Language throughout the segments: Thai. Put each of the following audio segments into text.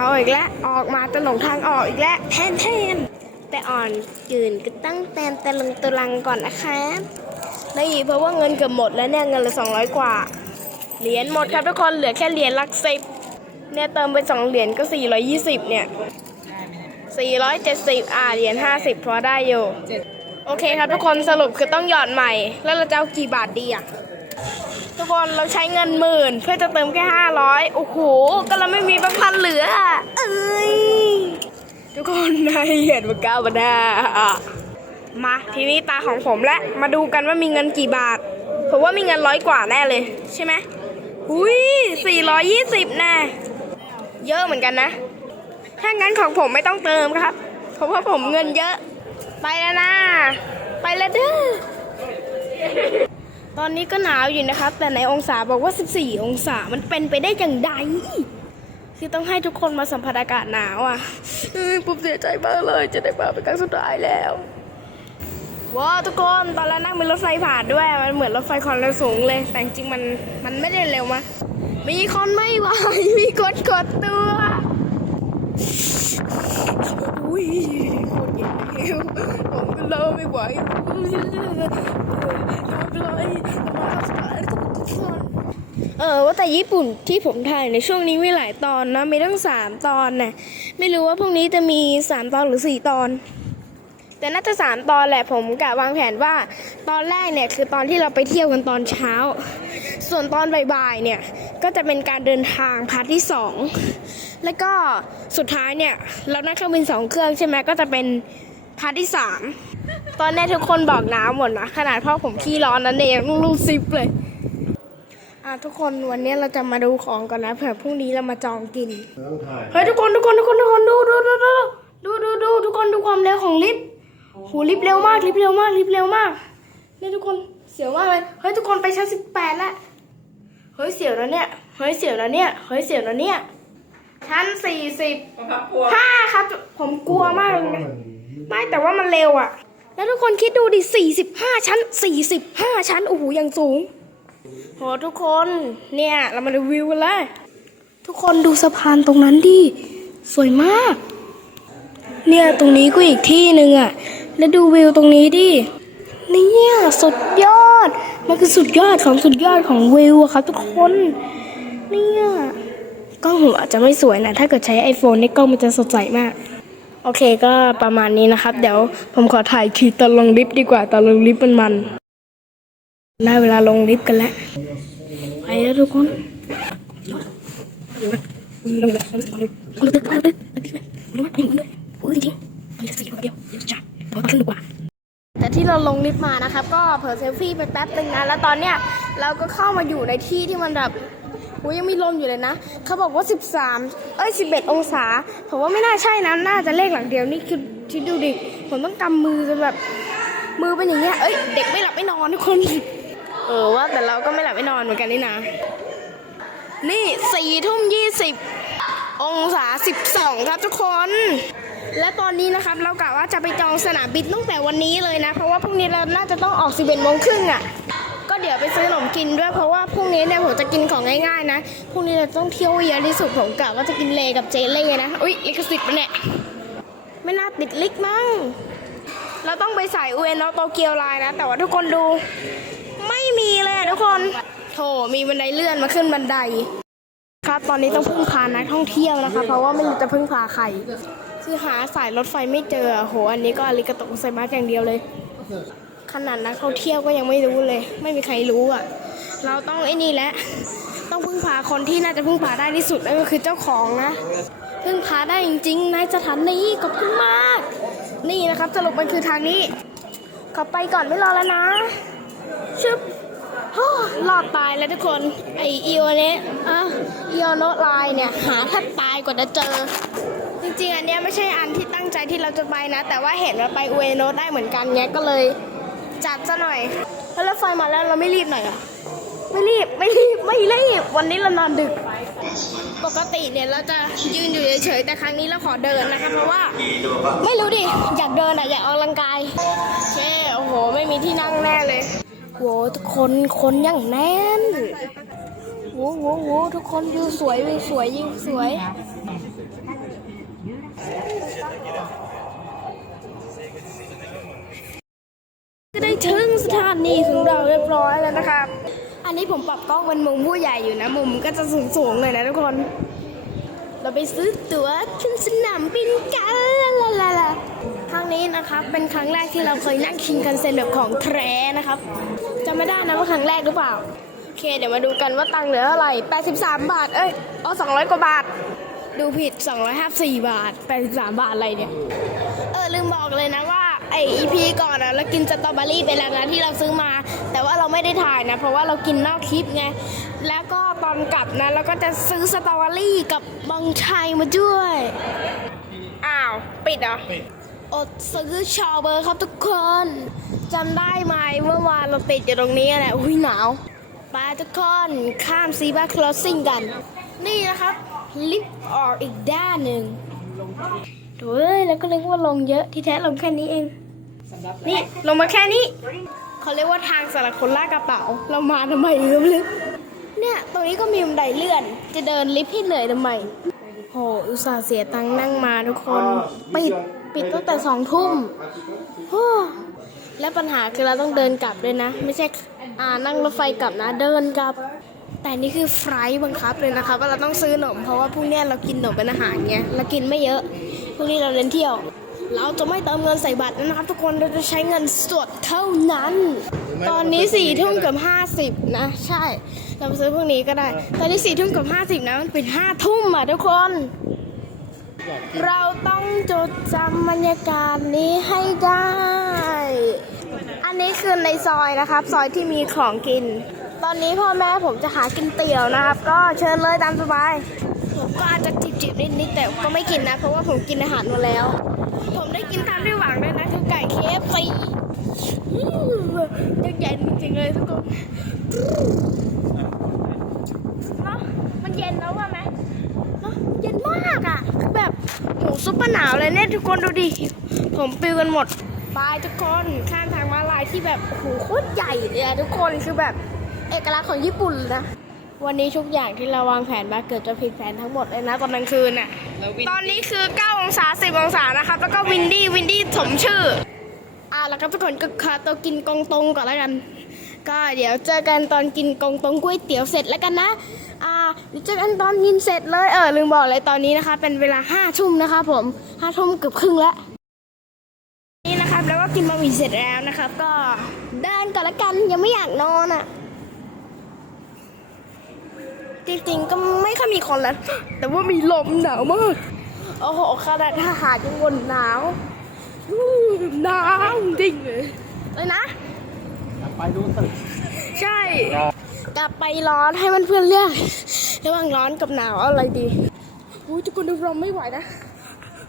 เอาอีกแล้วออกมาจะหลงทางออกอีกแล้วแทนแทนแต่อ่อนยืนก็ตั้งแตนต่ลงตัวลังก่อนนะครับนี่เพราะว่าเงินเกือบหมดแล้วเนี่ยเงินละสองร้อยกว่า เหรียญหมดครับทุกคนเหลือแค่เหรียญลักสิบเนี่ยเติมไปสองเหรียญก็สี่ร้อยยี่สิบเนี่ยสี่ร้อยเจ็ดสิบอ่าเหรียญห้าสิบพอได้อยู่ โอเคครับทุกคนสรุปคือต้องหยอดใหม่ แล้วเราจะเอากี่บาทดีอะ คนเราใช้เงินหมื่น เพื่อจะเติมแค่ห้าร้อยโอ้โหก็เราไม่มีบางพันเหลือเอ้ยทุกคนนายเห็นมาเก้าบาทมาทีนี้ตาของผมแล้วมาดูกันว่ามีเงินกี่บาทผมว่ามีเงินร้อยกว่าแน่เลย ใช่ไหมอุ้ยสี่ร้อยยี่สิบแน่เยอะเหมือนกันนะ ถ้างั้นของผมไม่ต้องเติมครับ เพราะว่าผมเงินเยอะ ไปแล้วนะ ไปแล้วเด้อ ตอนนี้ก็หนาวอยู่นะครับ แต่ในองศาบอกว่า 14 องศามันเป็นไปได้อย่างไรคือต้องให้ทุกคนมาสัมผัสอากาศหนาวอะเออผมเสียใจมากเลย จะได้มาเป็นครั้งสุดท้ายแล้วว้าวทุกคนตอนแรกนั่งเป็นรถไฟผ่านด้วย มันเหมือนรถไฟความเร็วสูงเลย แต่จริงมันมันไม่ได้เร็วมามีคนไม่ไหวมีคนกดตัวอุ้ยคตรเย็นผมก็เริ่มไม่ไหว เออว่าแต่ญี่ปุ่นที่ผมถ่ายในช่วงนี้มีหลายตอนนะมีตั้งสามตอนนะไม่รู้ว่าพรุ่งนี้จะมีสามตอนหรือสี่ตอน แต่น่าจะสามตอนแหละผมกะวางแผนว่าตอนแรกเนี่ยคือตอนที่เราไปเที่ยวกันตอนเช้า ส่วนตอนบ่ายๆเนี่ยก็จะเป็นการเดินทางพาร์ทที่สองแล้วก็สุดท้ายเนี่ยเรานั่งเครื่องบินสองเครื่องใช่ไหมก็จะเป็นพาร์ทที่สาม ตอนนี้ทุกคนบอกหนาวหมดนะ ขนาดพ่อผมขี้ร้อนนั่นเองรูซิปเลย อะทุกคนวันนี้เราจะมาดูของก่อนนะเผื่อพรุ่งนี้เรามาจองกิน ต้องถ่ายเฮ้ยทุกคนทุกคนทุกคนทุกคนดูดูดูดูดูดูดูทุกคนดูความเร็วของลิฟต์โหลิฟต์เร็วมากลิฟต์เร็วมากลิฟต์เร็วมากเนี่ยทุกคนเสียวมากเลยเฮ้ยทุกคนไปชั้นสิบแปดแล้วเฮ้ยเสียวแล้วเนี่ยเฮ้ยเสียวแล้วเนี่ยเฮ้ยเสียวแล้วเนี่ยชั้นสี่สิบห้าครับ ผมกลัวมากเลยนะไม่แต่ว่ามันเร็วอะ แล้วทุกคนคิดดูดิสี่สิบห้าชั้นสี่สิบห้าชั้น โอ้โหยังสูงโหทุกคนเนี่ยเรามารีวิวกันเลยทุกคนดูสะพานตรงนั้นดิ สวยมาก เนี่ยตรงนี้ก็อีกที่หนึ่งอะแล้วดูวิวตรงนี้ดิ เนี่ยสุดยอด มันคือสุดยอดของสุดยอดของวิวอะครับทุกคน เนี่ยกล้องผมอาจจะไม่สวยนะ ถ้าเกิดใช้ iPhone นี่กล้องมันจะสดใสมาก โอเคก็ประมาณนี้นะครับ เดี๋ยวผมขอถ่ายคลิปตอนลงลิฟต์ดีกว่าตอนลงลิฟต์มันมันได้เวลาลงลิฟต์กันแล้วไปแล้วทุกคนแต่ที่เราลงลิฟต์มานะครับก็เผลอเซลฟี่ไปแป๊บนึงนะแล้วตอนเนี้ยเราก็เข้ามาอยู่ในที่ที่มันแบบ โอ้ยยังมีลมอยู่เลยนะเขาบอกว่า 13 เอ้ย 11 องศา ผมว่าไม่น่าใช่นะ น่าจะเลขหลังเดียวนี่คือคิดดูดิ ผมต้องกำมือจนแบบ มือเป็นอย่างเงี้ย เอ้ย เด็กไม่หลับไม่นอนทุกคน เออว่าแต่เราก็ไม่หลับไม่นอนเหมือนกันนี่นะ นี่สี่ทุ่มยี่สิบองศาสิบสองครับทุกคน และตอนนี้นะครับเรากะว่าจะไปจองสนามบินตั้งแต่วันนี้เลยนะ เพราะว่าพรุ่งนี้เราน่าจะต้องออกสิบเอ็ดโมงครึ่งอะ เดี๋ยวไปซื้อขนมกินด้วยเพราะว่าพรุ่งนี้เนี่ยผมจะกินของง่ายๆนะพรุ่งนี้เราต้องเที่ยวเยอะที่สุดผมกะว่าจะกินเลกับเจเล่นะอุ๊ยลิขสิทธิ์ปะเนี่ยไม่น่าติดลิกมั้งเราต้องไปใส่อุเอโนโตเกียวไลน์นะ แต่ว่าทุกคนดูไม่มีเลยทุกคนโถมีบันไดเลื่อนมาขึ้นบันได ครับตอนนี้ต้องพึ่งพานักท่องเที่ยวนะคะ เพราะว่าไม่รู้จะพึ่งพาใครคือหาสายรถไฟไม่เจอโหอันนี้ก็อาริกาโตะไซมัสอย่างเดียวเลย ขนาดนักท่องเที่ยวก็ยังไม่รู้เลย ไม่มีใครรู้อะ เราต้องไอ้นี่แหละ ต้องพึ่งพาคนที่น่าจะพึ่งพาได้ที่สุดนั่นก็คือเจ้าของนะพึ่งพาได้จริงๆในสถานีขอบคุณมาก นี่นะครับสรุปมันคือทางนี้ขอไปก่อนไม่รอแล้วนะชึบโอ้รอดตายแล้วทุกคน ไออีโอเนี้อะอีโอโนไลน์เนี่ย หาแทบตายกว่าจะเจอ จริงๆ อันเนี้ยไม่ใช่อันที่ตั้งใจที่เราจะไปนะ แต่ว่าเห็นว่าไปอุเอโนได้เหมือนกันเงี้ยก็เลย จัดซะหน่อย แล้วรถไฟมาแล้วเราไม่รีบหน่อยเหรอไม่รีบไม่รีบไม่รีบวันนี้เรานอนดึก ปกติเนี่ยเราจะยืนอยู่เฉยๆแต่ครั้งนี้เราขอเดินนะคะ เพราะว่า ไม่รู้ดิอยากเดินอะอยากออกกำลังกายโอเคโอ้โห ไม่มีที่นั่งแน่เลยโหทุกคนคนอย่างแน่นโหโหโหโหทุกคนวิวสวยวิวสวยยิ่งสวย ก็ได้ถึงสถานีของเราเรียบร้อยแล้วนะครับ อันนี้ผมปรับกล้องเป็นมุมผู้ใหญ่อยู่นะ มุมก็จะสูงๆเลยนะทุกคน เราไปซื้อตั๋วขึ้นสนามบินกันลาลาลาครั้งนี้นะครับเป็นครั้งแรกที่เราเคยนั่งชิงกันเซ็นแบบของแท้นะครับจำไม่ได้นะว่าครั้งแรกหรือเปล่า โอเค เดี๋ยวมาดูกันว่าตังค์เหลือเท่าไหร่ 83 บาท เอ้ยเอา200 กว่าบาท ดูผิด 254 บาท 83 บาทอะไรเนี่ย เออลืมบอกเลยนะว่า ไออีพีก่อนอะเรากินสตรอเบอรี่ไปแล้วนะที่เราซื้อมา แต่ว่าเราไม่ได้ถ่ายนะ เพราะว่าเรากินนอกคลิปไง แล้วก็ตอนกลับนะเราก็จะซื้อสตรอเบอรี่กับบองชัยมาด้วย อ้าว ปิดเหรออดซื้อชอเบอร์ครับทุกคนจำได้ไหมเมื่อวานเราติดอยู่ตรงนี้แหละอุ้ยหนาวไปทุกคนข้ามซีบ้าคลอสซิ่งกัน นี่นะครับ ลิฟต์ออกอีกด้านหนึ่ง โถ่เอ้ยแล้วก็นึกว่าลงเยอะที่แท้ลงแค่นี้เอง นี่ลงมาแค่นี้ เขาเรียกว่าทางสำหรับคนลากกระเป๋า เรามาทำไมเรื่องลึกเนี่ย ตรงนี้ก็มีบันไดเลื่อน จะเดินลิฟต์ให้เหนื่อยทำไมโหอุตส่าห์เสียตังค์นั่งมาทุกคน ปิด ปิดตั้งแต่สองทุ่มโอ้และปัญหาคือเราต้องเดินกลับด้วยนะ ไม่ใช่อ่านั่งรถไฟกลับนะ เดินกลับ แต่นี่คือไฟล์บังคับเลยนะคะว่าเราต้องซื้อหนมเพราะว่าพรุ่งนี้เรากินหนมเป็นอาหารไงเรากินไม่เยอะพ รุ่งนี้เราเดินเที่ยว เราจะไม่เติมเงินใส่บัตรนะครับ ทุกคนเราจะใช้เงินสดเท่านั้น ตอนนี้สี่ทุ่มกับห้าสิบนะ ใช่ เราไปซื้อพวกนี้ก็ได้ ตอนนี้สี่ทุ่มกับห้าสิบนะ มันเป็นห้าทุ่มอะทุกคน เราต้องจดจำบรรยากาศนี้ให้ได้ อันนี้คือในซอยนะครับ ซอยที่มีของกิน ตอนนี้พ่อแม่ผมจะหากินเตี๋ยวนะครับ ก็เชิญเลยตามสบาย ผมก็อาจจะจิบๆ นิดๆแต่ก็ไม่กินนะ เพราะว่าผมกินอาหารมาแล้ว ผมได้กินตามที่หวังด้วยนะคือไก่เคฟซียังเย็นจริงๆเลยทุกคนเนาะมันเย็นแล้วว่ไหมเนอะเย็นมากอะคือแบบโหซุปเปอร์หนาวเลยเนี่ยทุกคนดูดิ ผมปิวกันหมดไปทุกคนข้ามทางม้าลายที่แบบโอ้โหโคตรใหญ่เลยอะทุกคนคือแบบเอกลักษณ์ของญี่ปุ่นนะ วันนี้ทุกอย่างที่เราวางแผนมาเกิดจะผิดแผนทั้งหมดเลยนะตอนกลางคืนน่ะตอนนี้คือ 9 องศา 10 องศานะครับ แล้วก็วินดี้ วินดี้สมชื่อ อ่าแล้วก็ทุกคนก็คาตัวกินกองตรงก่อนแล้วกัน ก็เดี๋ยวเจอกันตอนกินกองตรงก๋วยเตี๋ยวเสร็จแล้วกันนะ อ่าเดี๋ยวเจอกันตอนกินเสร็จเลย เออลืมบอกเลยตอนนี้นะคะ เป็นเวลาห้าทุ่มนะคะผมห้าทุ่มเกือบครึ่งแล้ว นี่นะครับแล้วก็กินบะหมี่เสร็จแล้วนะครับ ก็เดินก่อนละกันยังไม่อยากนอนอะ จริงๆ ก็ไม่ค่อยมีคนแล้ว แต่ว่ามีลมหนาวมาก โอ้โหขนาดทหารยังบนหนาวอู้หนาวจริงเลยเลยนะ ไปดูตึกใช่ กลับไปร้อนให้มันเพื่อนเลือกระหว่างร้อนกับหนาวเอาอะไรดีอุ้ยทุกคนดูลมไม่ไหวนะ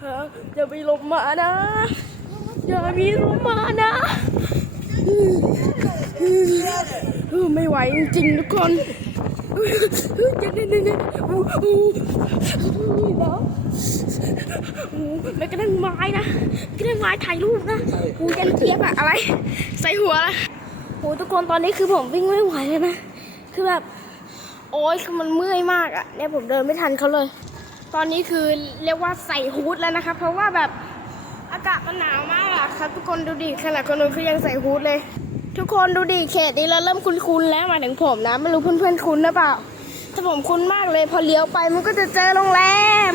เอออย่ามีลมมานะอย่ามีลมมานะเออไม่ไหวจริงๆทุกคนเย็นๆๆๆอู้อู้ แล้วอู้ไม่กระทั่งไม้นะกระทั่งไม้ถ่ายรูปนะอู้ยันเทียบอะอะไร ใส่หัวละโหทุกคนตอนนี้คือผมวิ่งไม่ไหวเลยนะ คือแบบ โอ้ยคือมันเมื่อยมากอะเนี่ยผมเดินไม่ทันเขาเลย ตอนนี้คือเรียกว่าใส่ฮูดแล้วนะครับเพราะว่าแบบอากาศมันหนาวมากอะครับทุกคนดูดิขนาดคนนู้นเขายังใส่ฮูดเลย ทุกคนดูดิเขตนี้เราเริ่มคุ้นๆแล้วหมายถึงผมนะ ไม่รู้เพื่อนๆคุ้นหรือเปล่าแต่ผมคุ้นมากเลยพอเลี้ยวไปมันก็จะเจอโรงแรม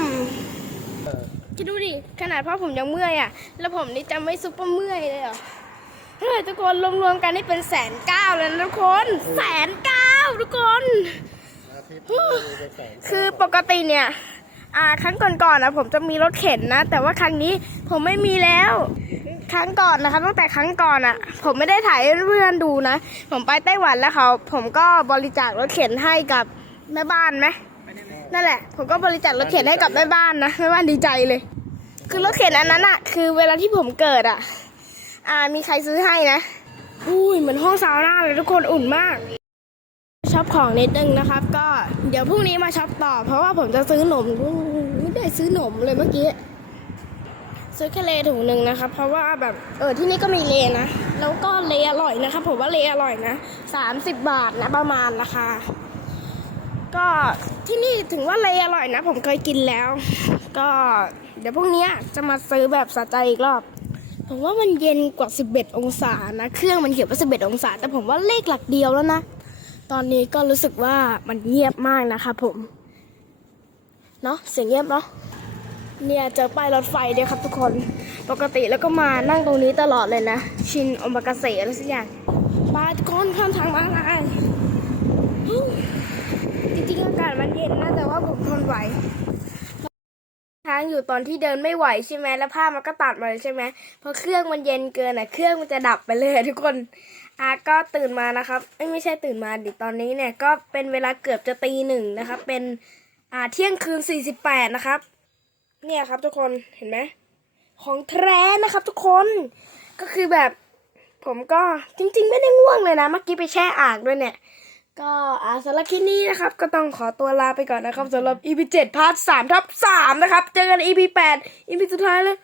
คิดดูดิขนาดพ่อผมยังเมื่อยอะแล้วผมนี่จะไม่ซุปเปอร์เมื่อยเลยเหรอเฮ้ยทุกคนรวมๆกันนี่เป็นแสนเก้าเลยนะทุกคนแสนเก้าทุกคนอาทิตย์ดูไปแสนคือปกติเนี่ยอ่าครั้งก่อนๆนะผมจะมีรถเข็นนะ แต่ว่าครั้งนี้ผมไม่มีแล้ว ครั้งก่อนนะครับ ตั้งแต่ครั้งก่อนอะ ผมไม่ได้ถ่ายให้เพื่อนดูนะ ผมไปไต้หวันแล้วเขาผมก็บริจาครถเข็นให้กับแม่บ้านไหมนั่นแหละ ผมก็บริจาครถเข็นให้กับแม่บ้านนะแม่บ้านดีใจเลย คือรถเข็นอันนั้นอะ คือเวลาที่ผมเกิดอะ อ่ามีใครซื้อให้นะอุ้ยเหมือนห้องซาวน่าเลยทุกคนอุ่นมากช็อปของนิดนึงนะครับ ก็เดี๋ยวพรุ่งนี้มาช็อปต่อ เพราะว่าผมจะซื้อหนมไม่ได้ซื้อหนมเลยเมื่อกี้ ซื้อแค่เลถุงหนึ่งนะครับเพราะว่าแบบเออที่นี่ก็มีเลนะ แล้วก็เลอร่อยนะครับผมว่าเลอร่อยนะสามสิบบาทนะประมาณราคาก็ที่นี่ถึงว่าเลอร่อยนะ ผมเคยกินแล้ว ก็เดี๋ยวพรุ่งนี้จะมาซื้อแบบสะใจอีกรอบ ผมว่ามันเย็นกว่า 11 องศานะ เครื่องมันเขียนว่า 11 องศา แต่ผมว่าเลขหลักเดียวแล้วนะ ตอนนี้ก็รู้สึกว่ามันเงียบมากนะคะ ผม เนาะเสียงเงียบเนาะ เนี่ยเจอป้ายรถไฟด้วยครับทุกคน ปกติแล้วก็มานั่งตรงนี้ตลอดเลยนะ ชินอมากาเสะอะไรสักอย่างบาทุกคนข้ามทางมาลายจริงๆอากาศมันเย็นนะ แต่ว่าผมทนไหวค้างอยู่ตอนที่เดินไม่ไหวใช่ไหมแล้วภามันก็ตัดมาใช่ไหมพอเครื่องมันเย็นเกินอะ เครื่องมันจะดับไปเลยทุกคนอาก็ตื่นมานะครับไม่ใช่ตื่นมาดิตอนนี้เนี่ยก็เป็นเวลาเกือบจะตีหนึ่งนะครับ เป็นอ่าเที่ยงคืนสี่สิบแปดนะครับ เนี่ยครับทุกคนเห็นไหมของแท้นะครับทุกคนก็คือแบบ ผมก็จริง ๆ ไม่ได้ง่วงเลยนะเมื่อกี้ไปแช่อ่างด้วยเนี่ย ก็อาสำหรับคลิปนี้นะครับ ก็ต้องขอตัวลาไปก่อนนะครับสำหรับ EP 7พาร์ท3ทับ3นะครับ เจอกัน EP 8 EP สุดท้ายเลย